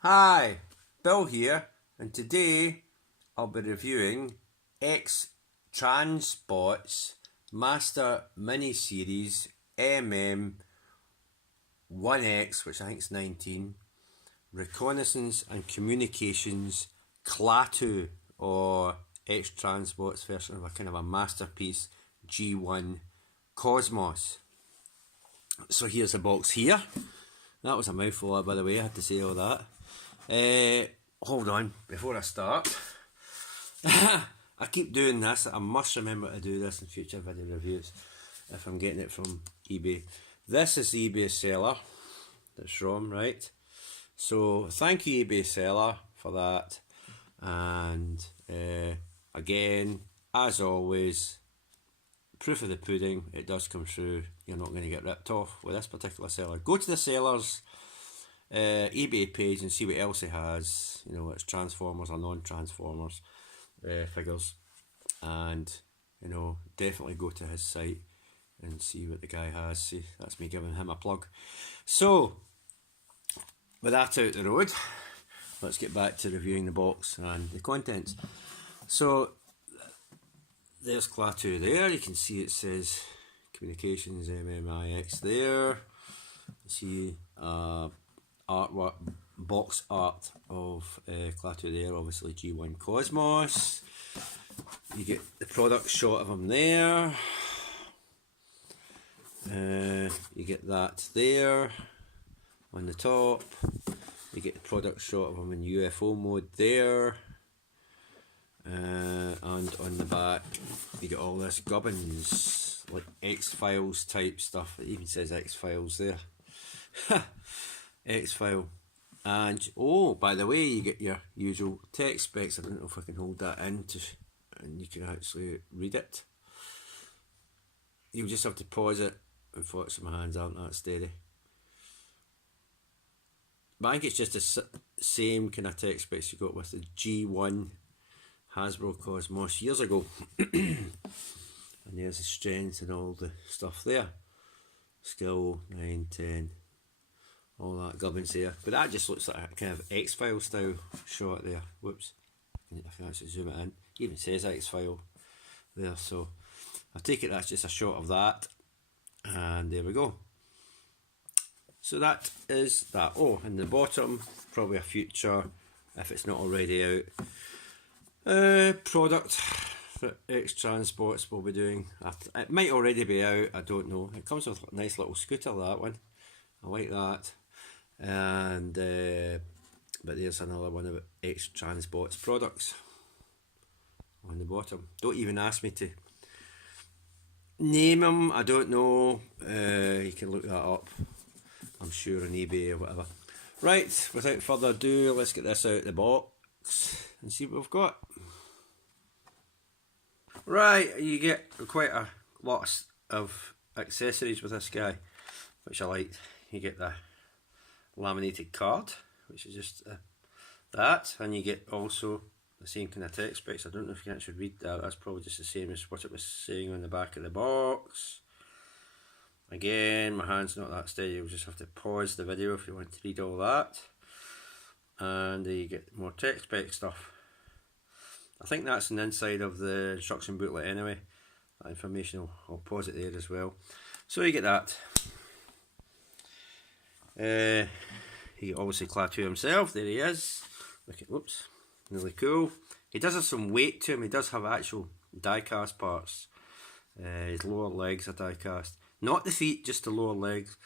Hi, Bill here, and today I'll be reviewing X-Transbots Master Mini-Series MM1X, which I think is 19, Reconnaissance and Communications Klaatu, or X-Transbots version of a kind of a masterpiece G1 Cosmos. So here's a box here. That was a mouthful, by the way, I had to say all that. Hold on, before I start. I keep doing this. I must remember to do this in future video reviews if I'm getting it from eBay. This is the eBay seller that's from, right? So thank you, eBay seller, for that. And again, as always, proof of the pudding, it does come through. You're not going to get ripped off with this particular seller. Go to the seller's eBay page and see what else he has. You know, it's Transformers or non-Transformers figures, and you know, definitely go to his site and see what the guy has. See, that's me giving him a plug. So with that out the road, let's get back to reviewing the box and the contents. So there's Klaatu there. You can see it says Communications MMIX there. You see artwork, box art of Klaatu there, obviously G1 Cosmos. You get the product shot of him there. You get that there on the top. You get the product shot of him in UFO mode there. And on the back you get all this gubbins, like X-Files type stuff. It even says X-Files there. X-File. And oh, by the way, you get your usual text specs. I don't know if I can hold that in and you can actually read it. You'll just have to pause it. Unfortunately my hands aren't that steady. But I think it's just the same kind of text specs you got with the G1 Hasbro Cosmos years ago. And there's the strength and all the stuff there. Skill 9, 10, all that gubbins there. But that just looks like a kind of X-File style shot there. Whoops. I can actually zoom it in. It even says X-File there. So I take it that's just a shot of that. And there we go. So that is that. Oh, in the bottom, probably a future, if it's not already out, product that X-Transbots will be doing. It might already be out, I don't know. It comes with a nice little scooter, that one. I like that. And but there's another one of X-Transbots products on the bottom. Don't even ask me to name them, I don't know. You can look that up, I'm sure, on eBay or whatever. Right, without further ado, let's get this out of the box and see what we've got. Right, you get quite a lot of accessories with this guy, which I liked. You get the laminated card, which is just that, and you get also the same kind of text specs. I don't know if you can actually read that. That's probably just the same as what it was saying on the back of the box. Again, my hand's not that steady. You'll just have to pause the video if you want to read all that. And you get more text spec stuff. I think that's an inside of the instruction booklet anyway. That information, I'll pause it there as well. So you get that. He obviously Klaatu himself. There he is. Look at, whoops, really cool. He does have some weight to him. He does have actual die-cast parts. His lower legs are die-cast. Not the feet, just the lower legs.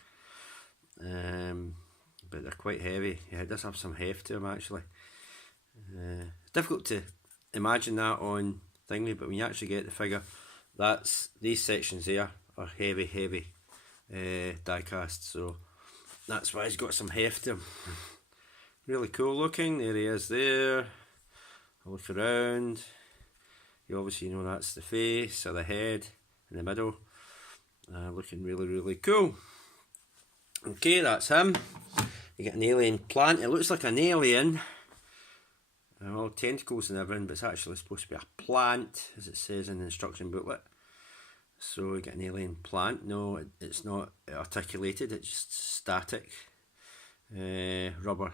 But they're quite heavy. Yeah, it does have some heft to him actually. It's difficult to imagine that on thingy, but when you actually get the figure, these sections there are heavy die cast, so that's why he's got some heft to him. Really cool looking. There he is there. I look around, you obviously know that's the face or the head in the middle. Looking really cool. Okay, that's him. You get an alien plant. It looks like an alien, all tentacles and everything, but it's actually supposed to be a plant, as it says in the instruction booklet. So you get an alien plant. No, it's not articulated, it's just static rubber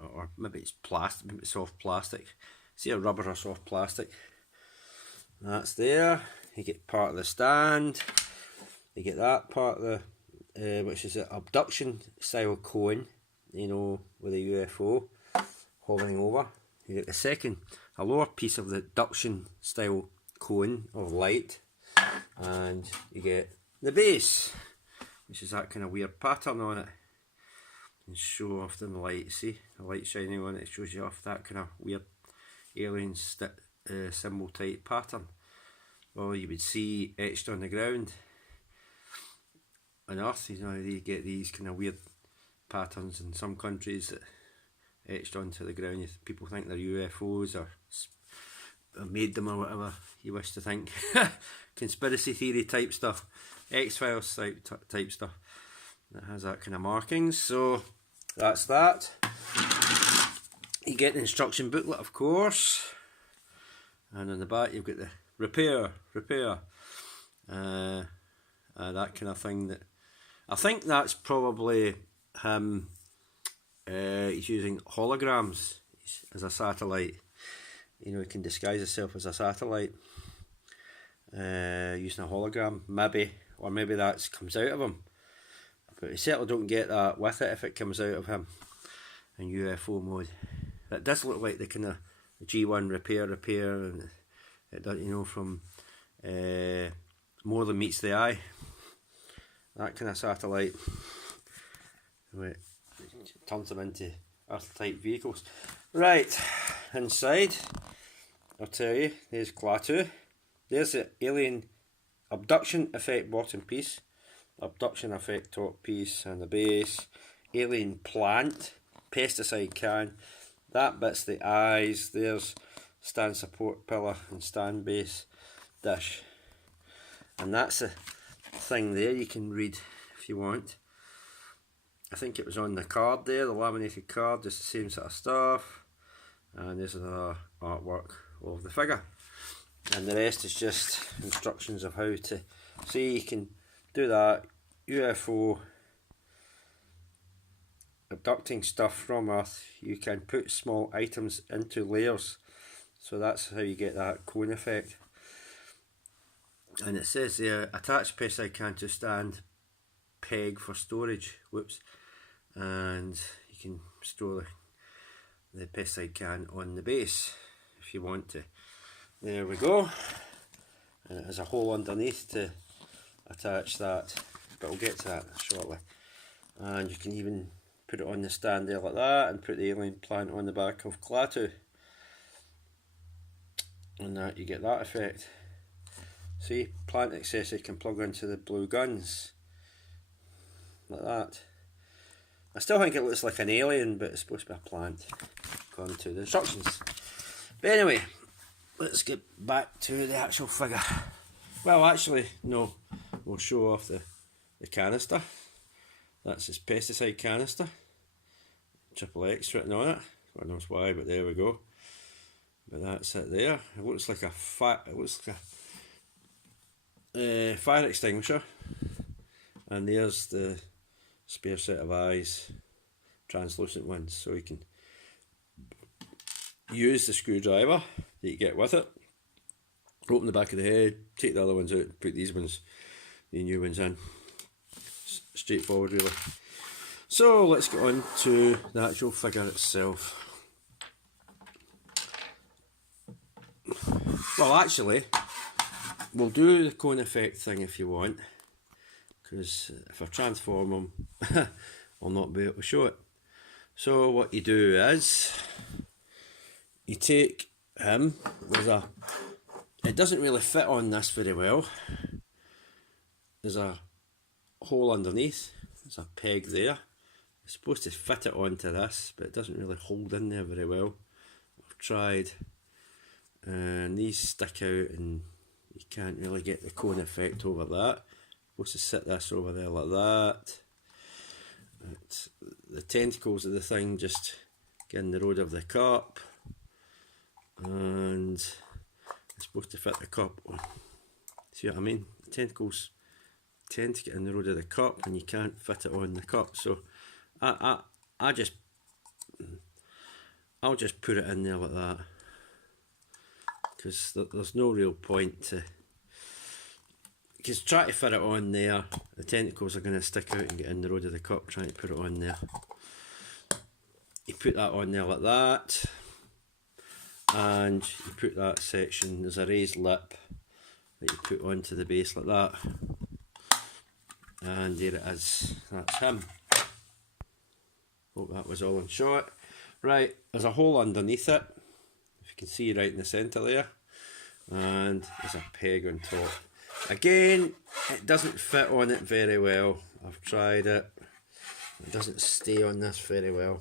or maybe it's plastic, maybe it's soft plastic. See a rubber or soft plastic. That's there. You get part of the stand. You get that part of the, which is an abduction style cone, you know, with a UFO hovering over. You get the second, a lower piece of the abduction style cone of light, and you get the base, which is that kind of weird pattern on it. And show off in the light, see the light shining on it, it shows you off that kind of weird alien symbol type pattern. Well, you would see etched on the ground on Earth. You know, you get these kind of weird patterns in some countries that etched onto the ground. People think they're UFOs or made them or whatever you wish to think. Conspiracy theory type stuff, X-Files type stuff that has that kind of markings. So that's that. You get the instruction booklet, of course, and on the back you've got the repair, that kind of thing. That I think that's probably him. He's using holograms as a satellite. You know, he can disguise himself as a satellite using a hologram, maybe, or maybe that comes out of him. But you certainly don't get that with it if it comes out of him in UFO mode. It does look like the kind of G1 repair, and it does, you know, from More Than Meets the Eye. That kind of satellite. It turns them into Earth-type vehicles. Right, inside, I'll tell you, there's Klaatu. There's the alien abduction effect bottom piece, abduction effect top piece, and the base. Alien plant, pesticide can. That bit's the eyes. There's stand support pillar and stand base dish. And that's the thing there, you can read if you want. I think it was on the card there, the laminated card, just the same sort of stuff. And there's another artwork of the figure. And the rest is just instructions of how to see. You can do that UFO abducting stuff from Earth. You can put small items into layers, so that's how you get that cone effect. And it says there, attach pesticide can to stand peg for storage. Whoops. And you can store the pesticide can on the base if you want to. There we go. And it has a hole underneath to attach that, but we'll get to that shortly. And you can even put it on the stand there like that, and put the alien plant on the back of Klaatu. And that, you get that effect. See, plant accessory can plug into the blue guns. Like that. I still think it looks like an alien, but it's supposed to be a plant, according to the instructions. But anyway, let's get back to the actual figure. Well, actually, no. We'll show off the canister. That's his pesticide canister. Triple X written on it. God knows why, but there we go. But that's it there. It looks like a fire extinguisher. And there's the spare set of eyes, translucent ones, so you can use the screwdriver that you get with it, open the back of the head, take the other ones out, put these ones, the new ones in. Straightforward really. So let's get on to the actual figure itself. Well, actually, we'll do the cone effect thing if you want, because if I transform them I'll not be able to show it. So what you do is you take him with a, it doesn't really fit on this very well, there's a hole underneath, there's a peg there. It's supposed to fit it onto this, but it doesn't really hold in there very well. I've tried, and these stick out and you can't really get the cone effect over that. Supposed to sit this over there like that. It's the tentacles of the thing just get in the road of the cup, and it's supposed to fit the cup. See what I mean? The tentacles tend to get in the road of the cup and you can't fit it on the cup. So I just I'll just put it in there like that, because there's no real point to, because try to fit it on there, the tentacles are going to stick out and get in the road of the cup trying to put it on there. You put that on there like that, and you put that section, there's a raised lip that you put onto the base like that, and there it is, that's him. Hope that was all in shot. Right, there's a hole underneath it, if you can see right in the centre there, and there's a peg on top. Again, it doesn't fit on it very well. I've tried it, it doesn't stay on this very well.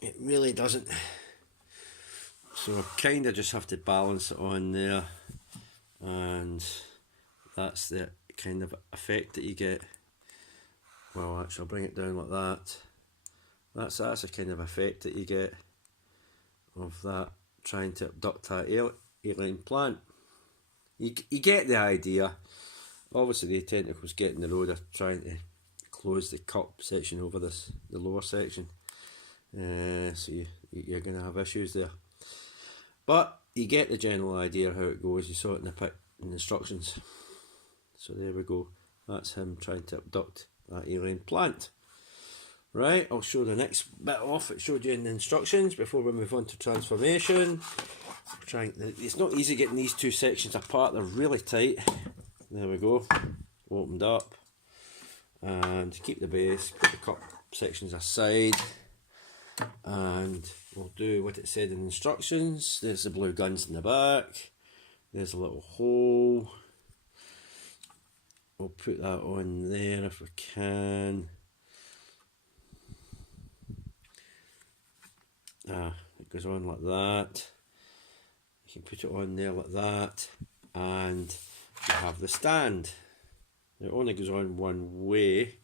It really doesn't. So I kind of just have to balance it on there, and that's the kind of effect that you get. Well, actually I'll bring it down like that. That's the kind of effect that you get of that, trying to abduct that alien plant. You get the idea. Obviously the tentacles get in the road of trying to close the cup section over the lower section. So you're going to have issues there. But you get the general idea of how it goes. You saw it in the instructions. So there we go. That's him trying to abduct that alien plant. Right, I'll show the next bit off. It showed you in the instructions before we move on to transformation. It's not easy getting these two sections apart. They're really tight. There we go. Opened up. And keep the base. Put the cup sections aside. And we'll do what it said in the instructions. There's the blue guns in the back. There's a little hole. We'll put that on there if we can. It goes on like that. You can put it on there like that, and you have the stand. It only goes on one way.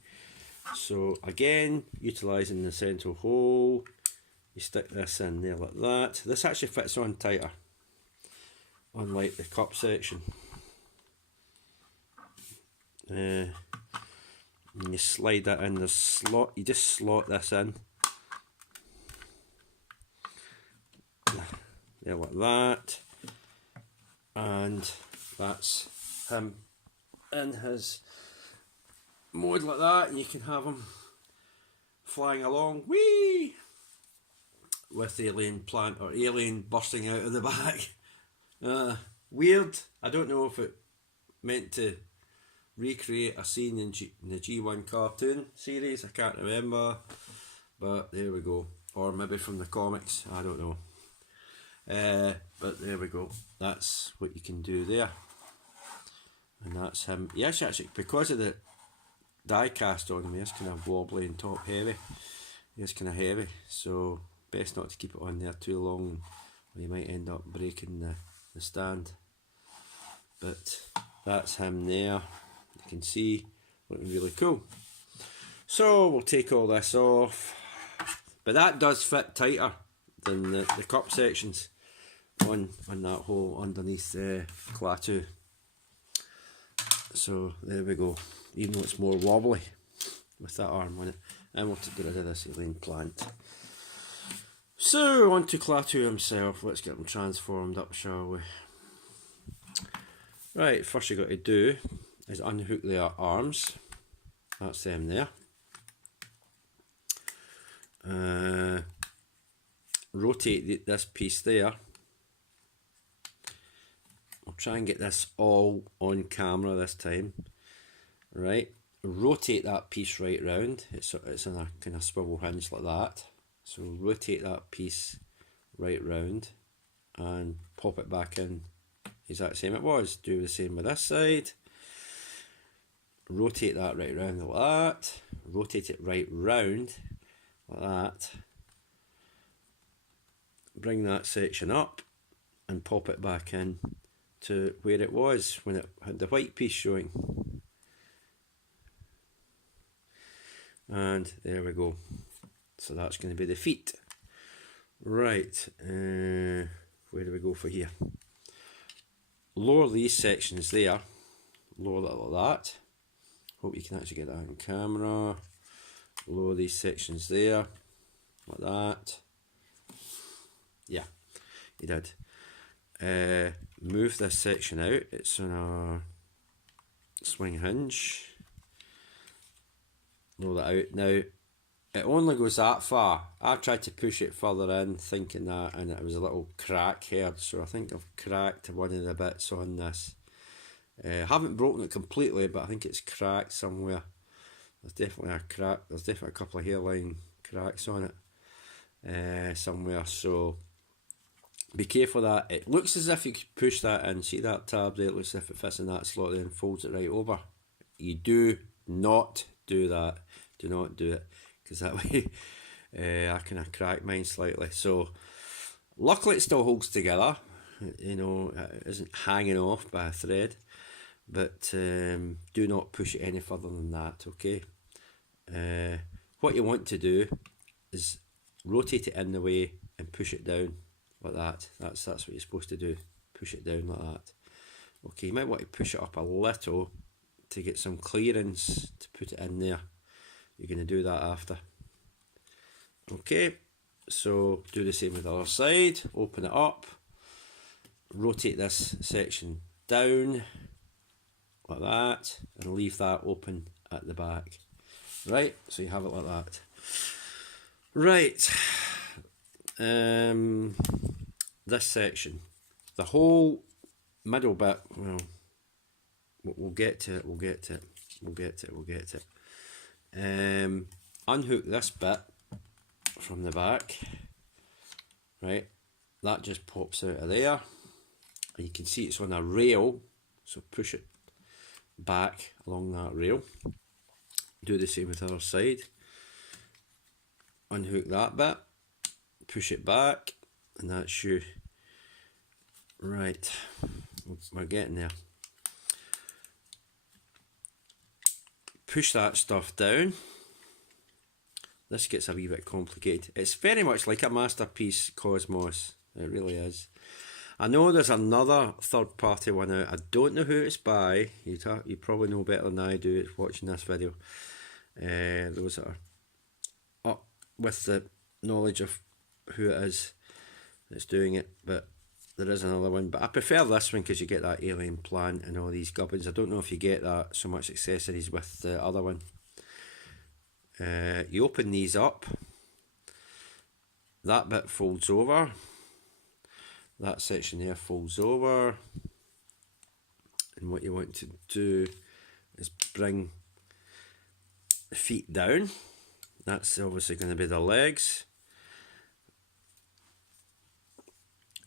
So again, utilising the central hole, you stick this in there like that. This actually fits on tighter, unlike the cup section. And you slide that in the slot, you just slot this in. There like that. And that's him in his mode like that, and you can have him flying along, whee, with the alien plant or alien bursting out of the back. Weird. I don't know if it meant to recreate a scene in the G1 cartoon series, I can't remember, but there we go. Or maybe from the comics, I don't know. But there we go. That's what you can do there. And that's him. He actually, because of the die cast on him, he is kind of wobbly and top heavy. He is kind of heavy, so best not to keep it on there too long, or you might end up breaking the stand. But that's him there. You can see, looking really cool. So we'll take all this off. But that does fit tighter than the cup sections on that hole underneath Klaatu. So there we go. Even though it's more wobbly with that arm on it. And we'll get rid of this alien plant. So on to Klaatu himself. Let's get him transformed up, shall we? Right, first you got to do is unhook the arms. That's them there. Rotate this piece there. I'll try and get this all on camera this time. Right, rotate that piece right round. It's in a kind of swivel hinge like that. So rotate that piece right round and pop it back in exact same it was. Do the same with this side. Rotate that right round like that. Rotate it right round like that. Bring that section up and pop it back in to where it was when it had the white piece showing. And there we go. So that's going to be the feet. Right, where do we go for here? Lower these sections there. Lower that like that. Hope you can actually get that on camera. lower these sections there, like that. Yeah, you did. Move this section out, it's on a swing hinge. Lower that out. Now, it only goes that far. I tried to push it further in, thinking that, and it was a little crack here, so I think I've cracked one of the bits on this. Haven't broken it completely, but I think it's cracked somewhere. There's definitely a crack. There's definitely a couple of hairline cracks on it somewhere. So be careful of that. It looks as if you could push that in. See that tab there? It looks as if it fits in that slot there and folds it right over. You do not do that. Do not do it, because that way I kind of crack mine slightly. So luckily it still holds together. You know, it isn't hanging off by a thread. But do not push it any further than that, okay? What you want to do is rotate it in the way and push it down like that. That's what you're supposed to do. Push it down like that. Okay, you might want to push it up a little to get some clearance to put it in there. You're going to do that after. Okay, so do the same with the other side. Open it up. Rotate this section down like that, and leave that open at the back. Right, so you have it like that. Right, this section, the whole middle bit, well, we'll get to it, we'll get to it. Unhook this bit from the back, right, that just pops out of there. You can see it's on a rail, so push it back along that rail. Do the same with the other side. Unhook that bit, push it back, and that's you. Right, we're getting there. Push that stuff down. This gets a wee bit complicated. It's very much like a Masterpiece Cosmos. It really is. I know there's another third party one out. I don't know who it's by. You probably know better than I do watching this video. Those that are up with the knowledge of who it is that's doing it. But there is another one. But I prefer this one because you get that alien plant and all these gubbins. I don't know if you get that so much accessories with the other one. You open these up. That bit folds over. That section there folds over, and what you want to do is bring the feet down. That's obviously going to be the legs.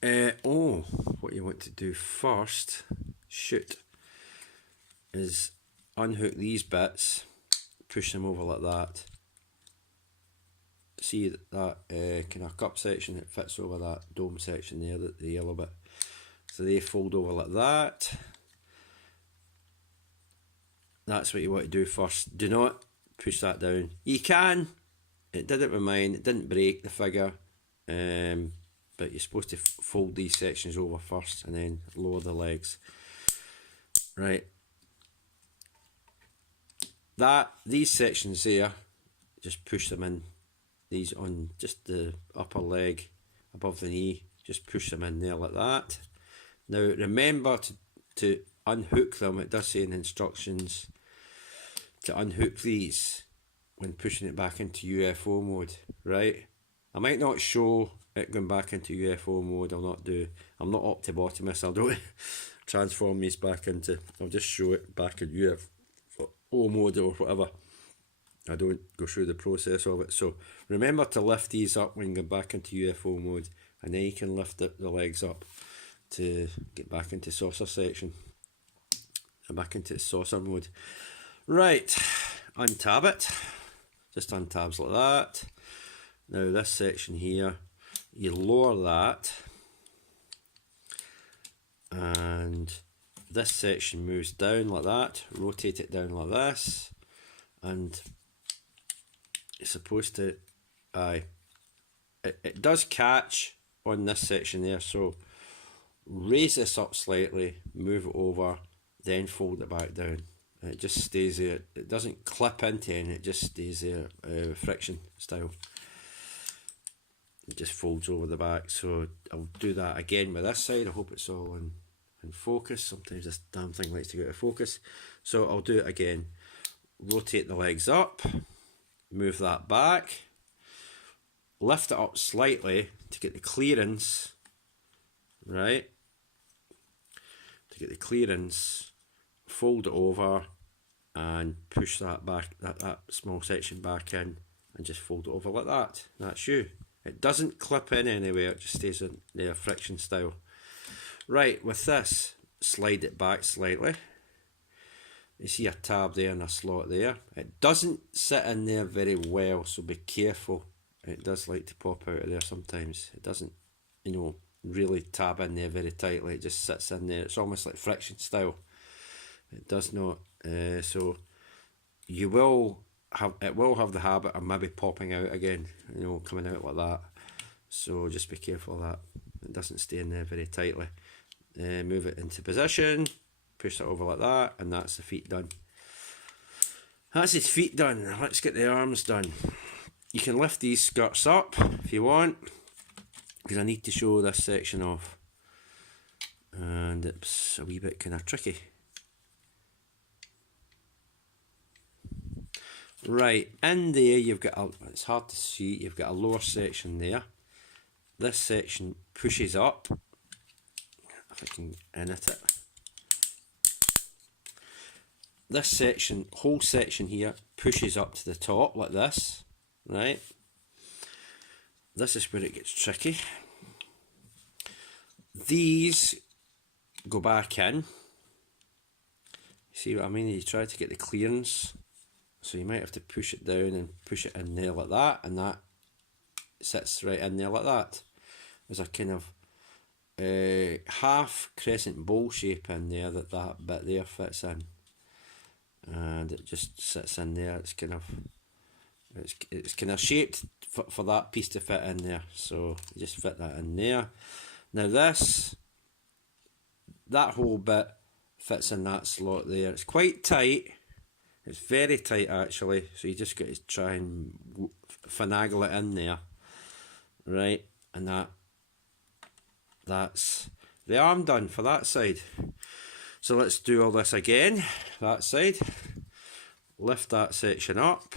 What you want to do first, is unhook these bits, push them over like that. See that kind of cup section that fits over that dome section there, the yellow bit. So they fold over like that. That's what you want to do first. Do not push that down. You can. It did it with mine. It didn't break the figure. But you're supposed to fold these sections over first and then lower the legs. Right. These sections there, just push them in. These on just the upper leg above the knee, just push them in there like that. Now remember to unhook them. It does say in the instructions to unhook these when pushing it back into UFO mode, right? I might not show it going back into UFO mode. I'm not Optibotimus. I'll don't transform these back into, I'll just show it back in UFO mode or whatever. I don't go through the process of it. So remember to lift these up when you go back into UFO mode, and then you can lift the legs up to get back into saucer section and back into saucer mode. Right, untab it. Just untabs like that. Now this section here, you lower that, and this section moves down like that. Rotate it down like this, and it's supposed to, it does catch on this section there, so raise this up slightly, move it over, then fold it back down, It just stays there. It doesn't clip into anything, it just stays there, friction style. It just folds over the back. So I'll do that again with this side. I hope it's all in focus. Sometimes this damn thing likes to go out of focus. So I'll do it again. Rotate the legs up, move that back, lift it up slightly to get the clearance, right? To get the clearance, fold it over and push that back, that small section back in, and just fold it over like that. That's you. It doesn't clip in anywhere, it just stays in there, friction style. Right, with this, slide it back slightly. You see a tab there and a slot there. It doesn't sit in there very well, so be careful. It does like to pop out of there sometimes. It doesn't, you know, really tab in there very tightly. It just sits in there. It's almost like friction style. It does not. So you will have, it will have the habit of maybe popping out again, you know, coming out like that. So just be careful of that. It doesn't stay in there very tightly. Move it into position, push it over like that, and that's the feet done. That's his feet done. Let's get the arms done. You can lift these skirts up if you want, because I need to show this section off, and it's a wee bit kind of tricky. Right, in there you've got a, it's hard to see, you've got a lower section there. This section pushes up, if I can init it. This section, whole section here, pushes up to the top like this, right? This is where it gets tricky. These go back in. See what I mean? You try to get the clearance, so you might have to push it down and push it in there like that, and that sits right in there like that. There's a kind of half crescent bowl shape in there that bit there fits in, and it just sits in there. It's kind of shaped for that piece to fit in there, so you just fit that in there. Now this, that whole bit fits in that slot there. It's quite tight. It's very tight actually, so you just got to try and finagle it in there, right? And that's the arm done for that side. So let's do all this again. That side, lift that section up,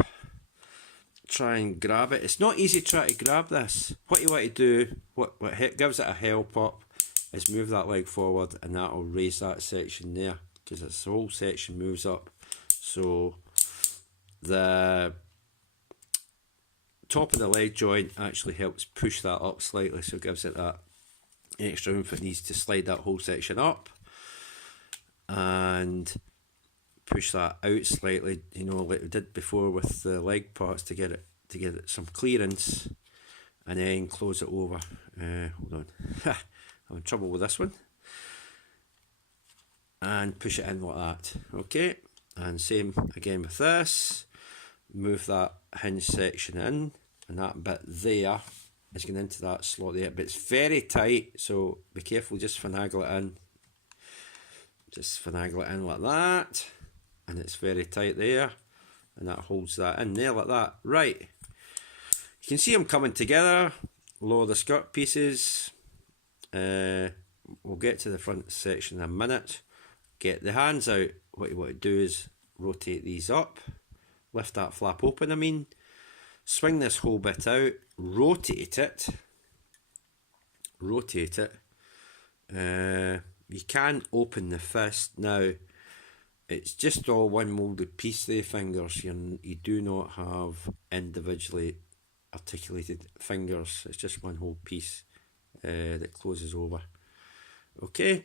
try and grab it. It's not easy trying to grab this. What you want to do, what gives it a help up, is move that leg forward, and that will raise that section there, because this whole section moves up. So the top of the leg joint actually helps push that up slightly, so it gives it that extra room if it needs to slide that whole section up, and push that out slightly, you know, like we did before with the leg parts, to get it some clearance, and then close it over. Hold on, I'm in trouble with this one. And push it in like that. Okay, and same again with this. Move that hinge section in, and that bit there is going into that slot there, but it's very tight, so be careful, just finagle it in. Just finagle it in like that, and it's very tight there, and that holds that in there like that. Right, you can see them coming together. Lower the skirt pieces. We'll get to the front section in a minute. Get the hands out. What you want to do is rotate these up, lift that flap open, I mean, swing this whole bit out, rotate it. You can open the fist. Now, it's just all one moulded piece, the fingers. You do not have individually articulated fingers. It's just one whole piece that closes over. Okay,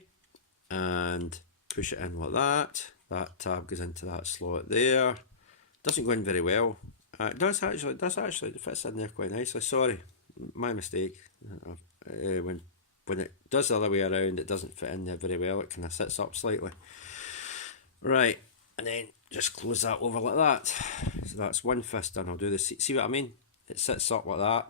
and push it in like that. That tab goes into that slot there. Doesn't go in very well. It does actually. It fits in there quite nicely. Sorry, my mistake. When it does the other way around, it doesn't fit in there very well. It kind of sits up slightly. Right, and then just close that over like that. So that's one fist done. I'll do this. See what I mean? It sits up like that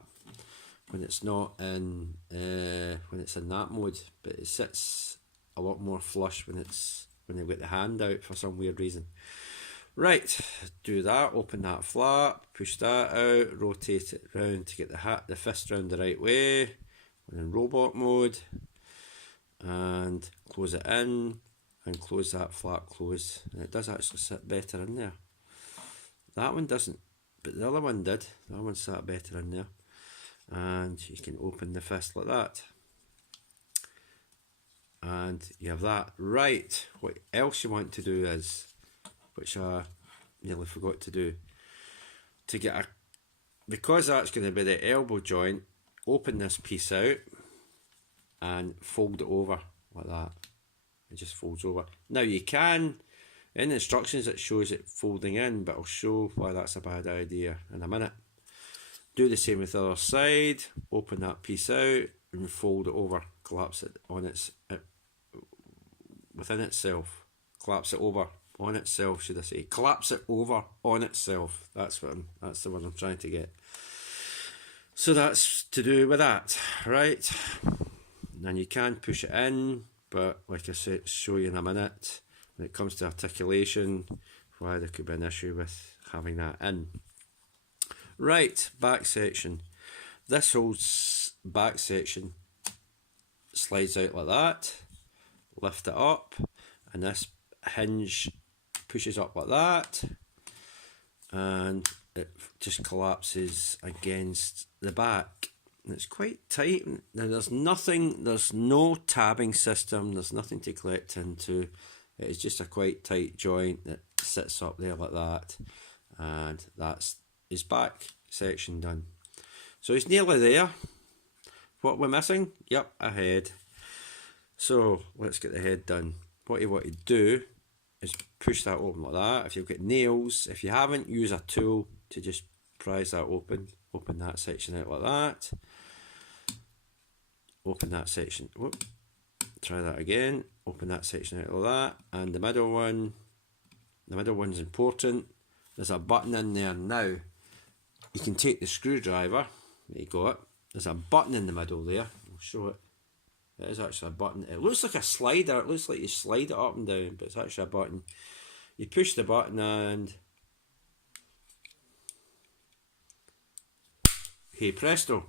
when it's not in when it's in that mode, but it sits a lot more flush when it's when they've got the hand out for some weird reason. Right, do that, open that flap, push that out, rotate it round to get the fist round the right way. We're in robot mode, and close it in, and close that flap close. And it does actually sit better in there. That one doesn't, but the other one did. That one sat better in there. And you can open the fist like that. And you have that. Right, what else you want to do is, which I nearly forgot to do, to get a, because that's going to be the elbow joint, open this piece out and fold it over like that. It just folds over. Now you can, in the instructions it shows it folding in, but I'll show why that's a bad idea in a minute. Do the same with the other side, open that piece out and fold it over, collapse it on within itself, collapse it over on itself, should I say. Collapse it over on itself. That's the word I'm trying to get. So that's to do with that, right? And you can push it in, but like I said, show you in a minute when it comes to articulation why there could be an issue with having that in. Right, back section. This whole back section slides out like that. Lift it up, and this hinge pushes up like that, and it just collapses against the back. And it's quite tight. Now there's no tabbing system, there's nothing to collect into. It's just a quite tight joint that sits up there like that, and that's his back section done. So he's nearly there. What we're missing? Yep, a head. So let's get the head done. What you want to do is push that open like that. If you've got nails, if you haven't, use a tool to just prise that open. Open that section out like that. Open that section. Whoop. Try that again. Open that section out like that. And the middle one's important. There's a button in there now. You can take the screwdriver that you got. There's a button in the middle there. I'll show it. It is actually a button. It looks like a slider. It looks like you slide it up and down, but it's actually a button. You push the button and hey presto,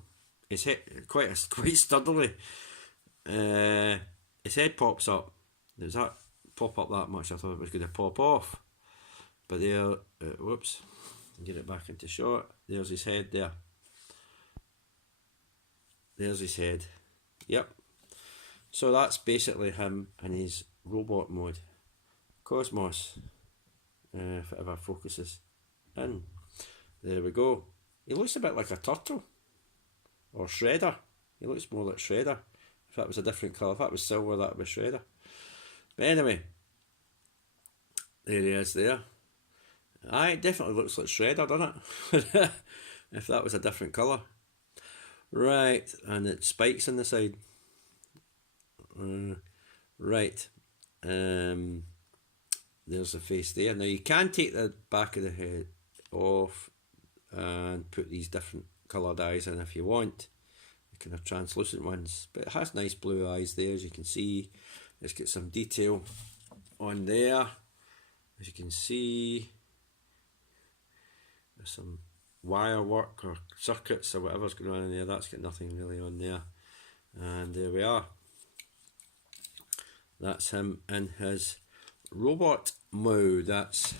his head quite sturdily. His head pops up. Does that pop up that much? I thought it was going to pop off, but there. Whoops. Get it back into shot. There's his head there. There's his head. Yep. So that's basically him in his robot mode. Cosmos. If it ever focuses in. There we go. He looks a bit like a turtle. Or Shredder. He looks more like Shredder. If that was a different colour. If that was silver, that would be Shredder. But anyway. There he is there. Aye, it definitely looks like Shredder, doesn't it? If that was a different colour. Right, and it spikes on the side. Right. There's the face there. Now you can take the back of the head off and put these different coloured eyes in if you want. The kind of translucent ones. But it has nice blue eyes there, as you can see. Let's get some detail on there. As you can see, there's some wire work or circuits or whatever's going on in there. That's got nothing really on there. And there we are. That's him in his robot mode. That's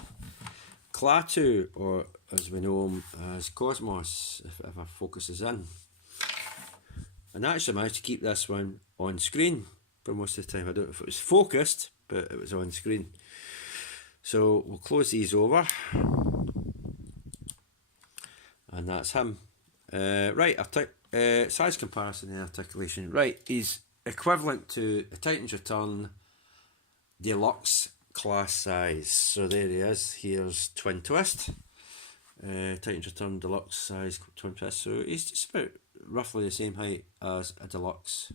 Klaatu, or as we know him as Cosmos, if it ever focuses in. And I actually managed to keep this one on screen for most of the time. I don't know if it was focused, but it was on screen. So we'll close these over. And that's him. Right, size comparison and articulation. Right, he's equivalent to a Titan's Return Deluxe class size. So there he is. Here's Twin Twist. Titan's Return Deluxe size Twin Twist. So he's just about roughly the same height as a Deluxe.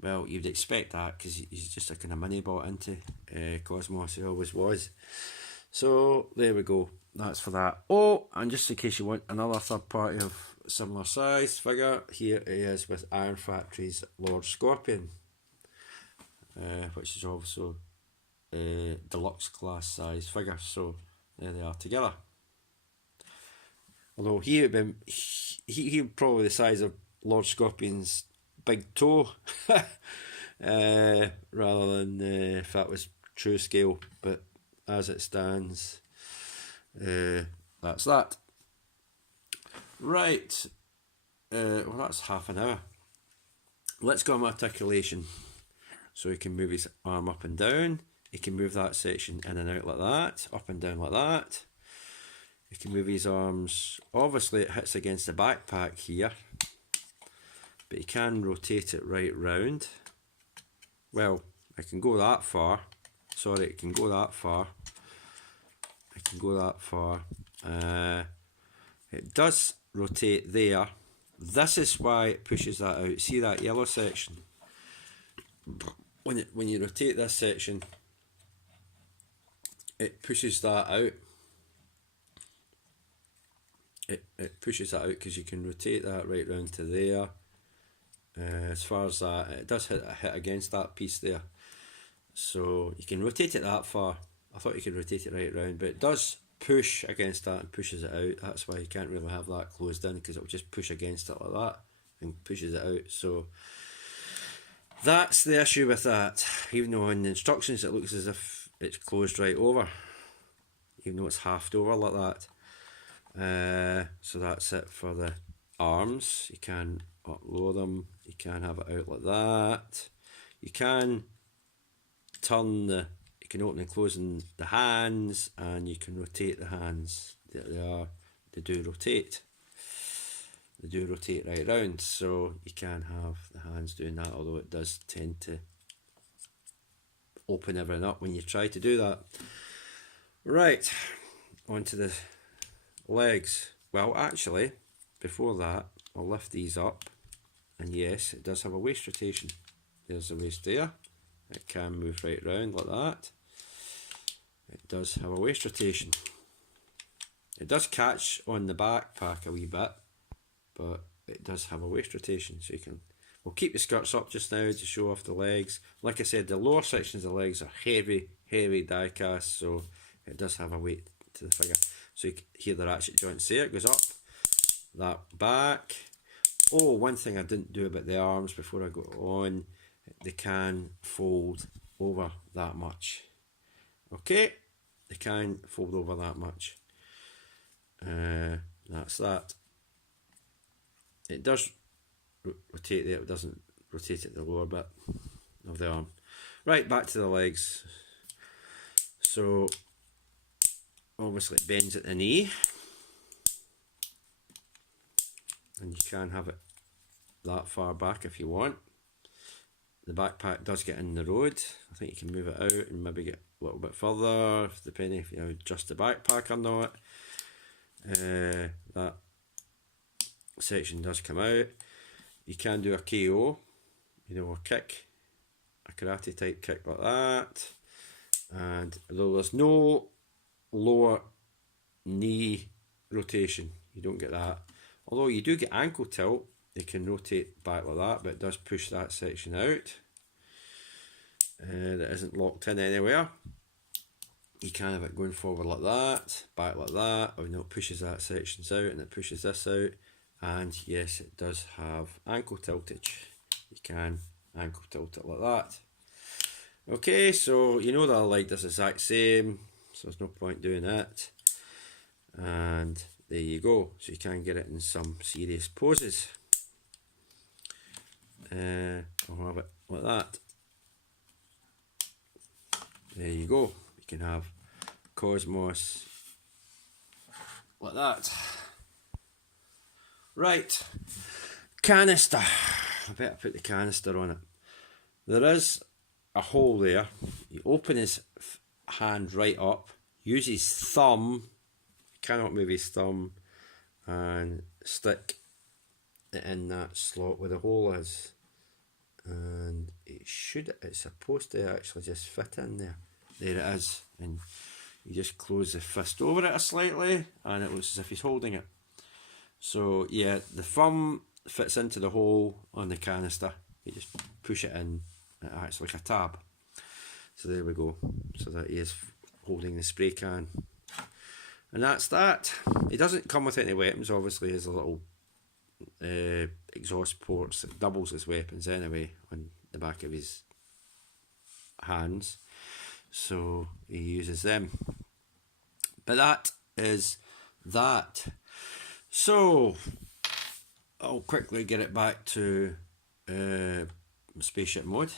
Well, you'd expect that because he's just a kind of mini bought into Cosmos. He always was. So there we go. That's for that. Oh, and just in case you want another third party of similar size figure, here he is with Iron Factory's Lord Scorpion, which is also deluxe class size figure. So there they are together. Although he would probably the size of Lord Scorpion's big toe, rather than if that was true scale. But as it stands, that's that. Right, well that's half an hour. Let's go on articulation. So he can move his arm up and down. He can move that section in and out like that, up and down like that. He can move his arms. Obviously it hits against the backpack here, but he can rotate it right round. Well, I can go that far. Sorry, it can go that far. I can go that far. It does rotate there. This is why it pushes that out. See that yellow section? When you rotate this section, it pushes that out. It pushes that out because you can rotate that right round to there. As far as that, it does hit against that piece there. So you can rotate it that far. I thought you could rotate it right round, but it does push against that and pushes it out. That's why you can't really have that closed in, because it will just push against it like that and pushes it out. So that's the issue with that. Even though in the instructions it looks as if it's closed right over, even though it's halved over like that. So that's it for the arms. You can up lower them. You can have it out like that. You can turn the. You can open and close in the hands, and you can rotate the hands. There they are. They do rotate. They do rotate right round, so you can have the hands doing that, although it does tend to open everything up when you try to do that. Right, onto the legs. Well, actually, before that, I'll lift these up, and yes, it does have a waist rotation. There's the waist there. It can move right round like that. It does have a waist rotation. It does catch on the backpack a wee bit, but it does have a waist rotation, so you can. We'll keep the skirts up just now to show off the legs. Like I said, the lower sections of the legs are heavy die cast, so it does have a weight to the figure. So you can hear the ratchet joints there. It goes up, that back. Oh, one thing I didn't do about the arms before I go on, they can fold over that much. Okay, they can fold over that much. That's that. It does rotate there, it doesn't rotate at the lower bit of the arm. Right, back to the legs. So obviously it bends at the knee, and you can have it that far back if you want. The backpack does get in the road. I think you can move it out and maybe get a little bit further, depending if you adjust the backpack or not. That section does come out. You can do a KO, a kick, a karate type kick like that. And although there's no lower knee rotation, you don't get that. Although you do get ankle tilt, it can rotate back like that, but it does push that section out. That isn't locked in anywhere. You can have it going forward like that, back like that, or it pushes that section out and it pushes this out. And yes, it does have ankle tiltage. You can ankle tilt it like that. Okay, so you know that I like this exact same, so there's no point doing it. And there you go. So you can get it in some serious poses. I'll have it like that. There you go. You can have Cosmos like that. Right, canister. I better put the canister on it. There is a hole there. You open his hand right up, use his thumb, you cannot move his thumb, and stick it in that slot where the hole is. And it's supposed to actually just fit in there. There it is. And you just close the fist over it slightly, and it looks as if he's holding it. So yeah, the thumb fits into the hole on the canister. You just push it in, it acts like a tab. So there we go. So that he is holding the spray can. And that's that. He doesn't come with any weapons, obviously. There's a little exhaust ports that doubles as weapons anyway on the back of his hands. So he uses them. But that is that. So I'll quickly get it back to spaceship mode.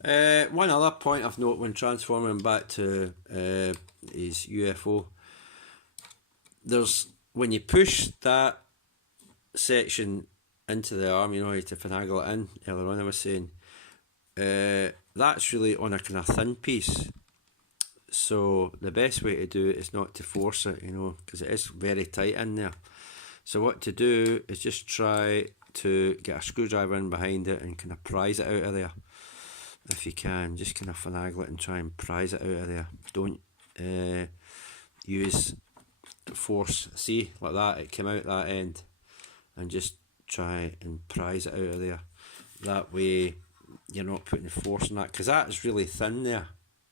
One other point of note when transforming back to his UFO, when you push that section into the arm, you know, you have to finagle it in. Earlier on I was saying, that's really on a kind of thin piece. So the best way to do it is not to force it, you know, because it is very tight in there. So what to do is just try to get a screwdriver in behind it and kind of prise it out of there. If you can, just kind of finagle it and try and prise it out of there. Don't use force. See, like that, it came out that end. And just try and prise it out of there. That way you're not putting force on that, because that is really thin there.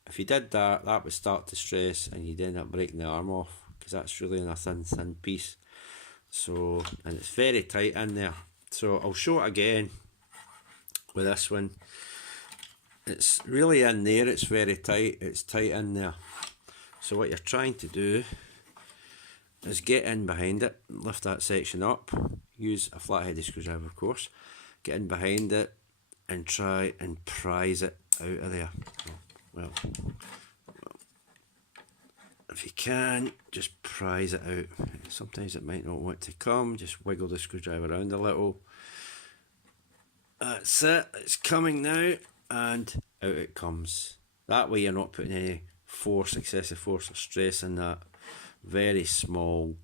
If you did that, that would start to stress and you'd end up breaking the arm off, because that's really in a thin piece. So, and it's very tight in there. So I'll show it again with this one. It's really in there, it's very tight, it's tight in there. So what you're trying to do is get in behind it, lift that section up, use a flat-headed screwdriver of course, get in behind it and try and prise it out of there. Well, if you can, just prise it out. Sometimes it might not want to come, just wiggle the screwdriver around a little. That's it, it's coming now, and out it comes. That way you're not putting any force, excessive force or stress in that very small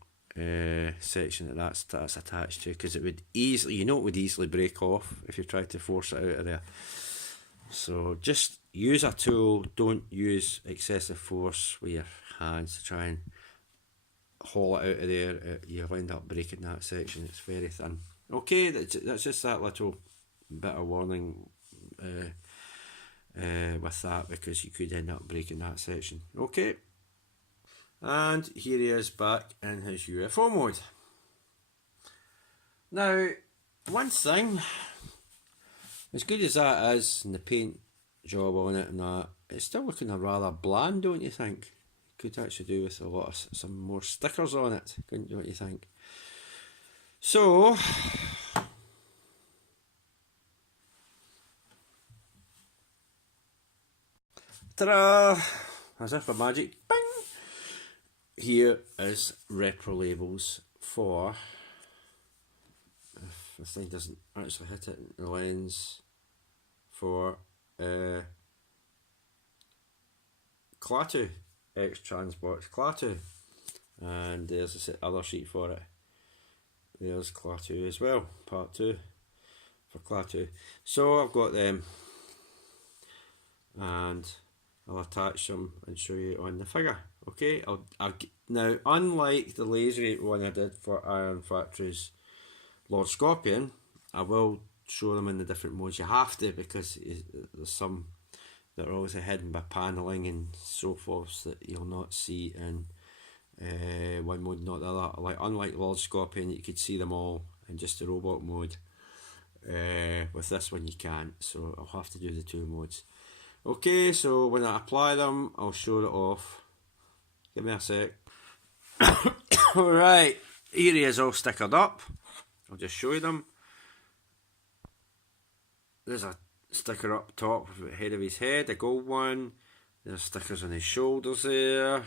section that's attached to, because it would easily, you know, it would easily break off if you tried to force it out of there. So just use a tool, don't use excessive force with your hands to try and haul it out of there. You'll end up breaking that section, it's very thin. Okay, that's just that little bit of warning with that, because you could end up breaking that section. Okay, and here he is back in his UFO mode. Now, one thing, as good as that is, and the paint job on it and that, it's still looking a rather bland, don't you think? Could actually do with a lot of some more stickers on it, couldn't you? What you think? So ta-da! As if by magic, bing! Here is Reprolabels for, if this thing doesn't actually hit it in the lens, for Klaatu, X-Transbots Klaatu. And there's the other sheet for it. There's Klaatu as well, part 2 for Klaatu. So I've got them, and I'll attach them and show you on the figure. Okay, now unlike the laser one I did for Iron Factory's Lord Scorpion, I will show them in the different modes. You have to, because there's some that are obviously hidden by panelling and so forth that you'll not see in one mode, not the other. Like, unlike Lord Scorpion, you could see them all in just the robot mode. With this one you can't, so I'll have to do the 2 modes. Okay, so when I apply them, I'll show it off. Give me a sec. Alright, here he is all stickered up. I'll just show you them. There's a sticker up top with the head of his head, a gold one. There's stickers on his shoulders there.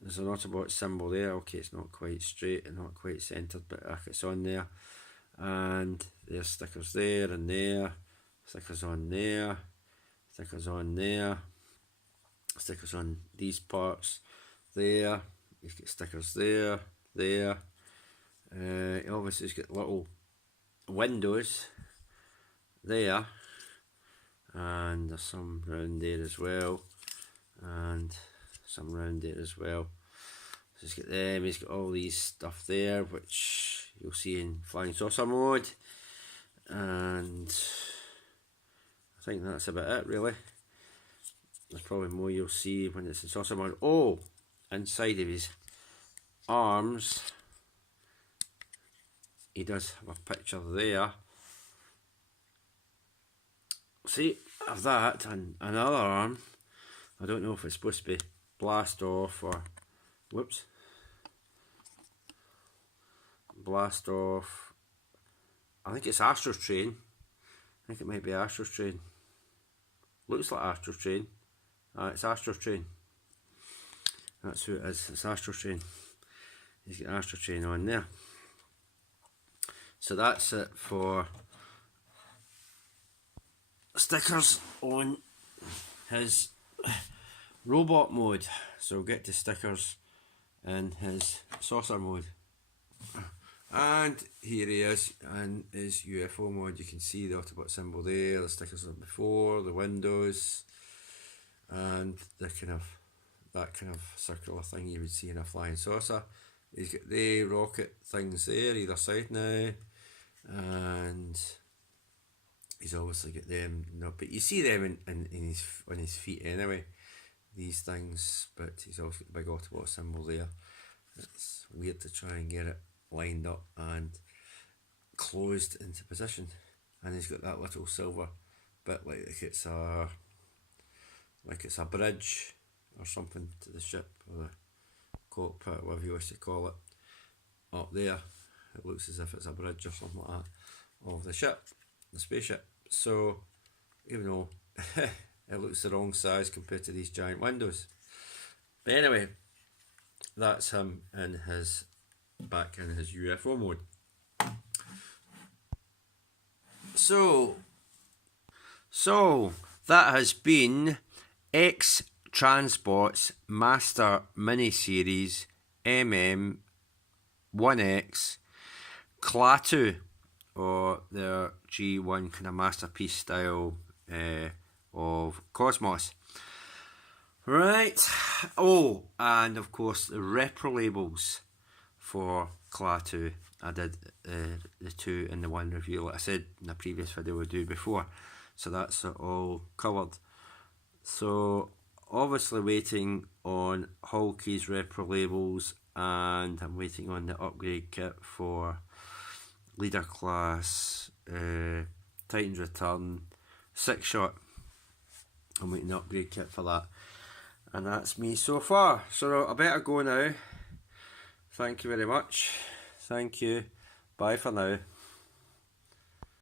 There's an Autobot symbol there. Okay, it's not quite straight and not quite centred, but it's on there. And there's stickers there and there. Stickers on there. Stickers on there. Stickers on these parts there. You've got stickers there, there. Obviously it's got little windows there, and there's some round there as well, and some round there as well. So he's got them, he's got all these stuff there, which you'll see in Flying Saucer mode, and I think that's about it really. There's probably more you'll see when it's in saucer mode. Oh, inside of his arms, he does have a picture there. See, of that and another arm. I don't know if it's supposed to be blast off or, whoops, blast off. I think it's Astro's train. I think it might be Astro's train. Looks like Astro's train. It's Astro's train. That's who it is. It's Astro's train. He's got Astro's train on there. So that's it for stickers on his robot mode. So we'll get to stickers in his saucer mode. And here he is in his UFO mode. You can see the Autobot symbol there, the stickers on before, the windows, and the that kind of circular thing you would see in a flying saucer. He's got the rocket things there either side now, and he's obviously got them. No, but you see them on his feet anyway. These things, but he's also got the big Autobot symbol there. It's weird to try and get it lined up and closed into position, and he's got that little silver bit like it's a bridge or something to the ship, or the cockpit, whatever you wish to call it, up there. It looks as if it's a bridge or something like that of the ship, the spaceship. So even though it looks the wrong size compared to these giant windows, but anyway, that's him in his back in his UFO mode. So that has been X-Transbots Master Miniseries MM1X Klaatu, or their G1 kind of masterpiece style of Cosmos. Right. Oh, and of course the Reprolabels for Klaatu. I did the two in the one review, like I said in the previous video we do before. So that's all covered. So obviously waiting on Hulky's Reprolabels, and I'm waiting on the upgrade kit for Leader Class, Titan's Return, 6-shot. I'm waiting the upgrade kit for that. And that's me so far. So I better go now. Thank you very much. Thank you. Bye for now.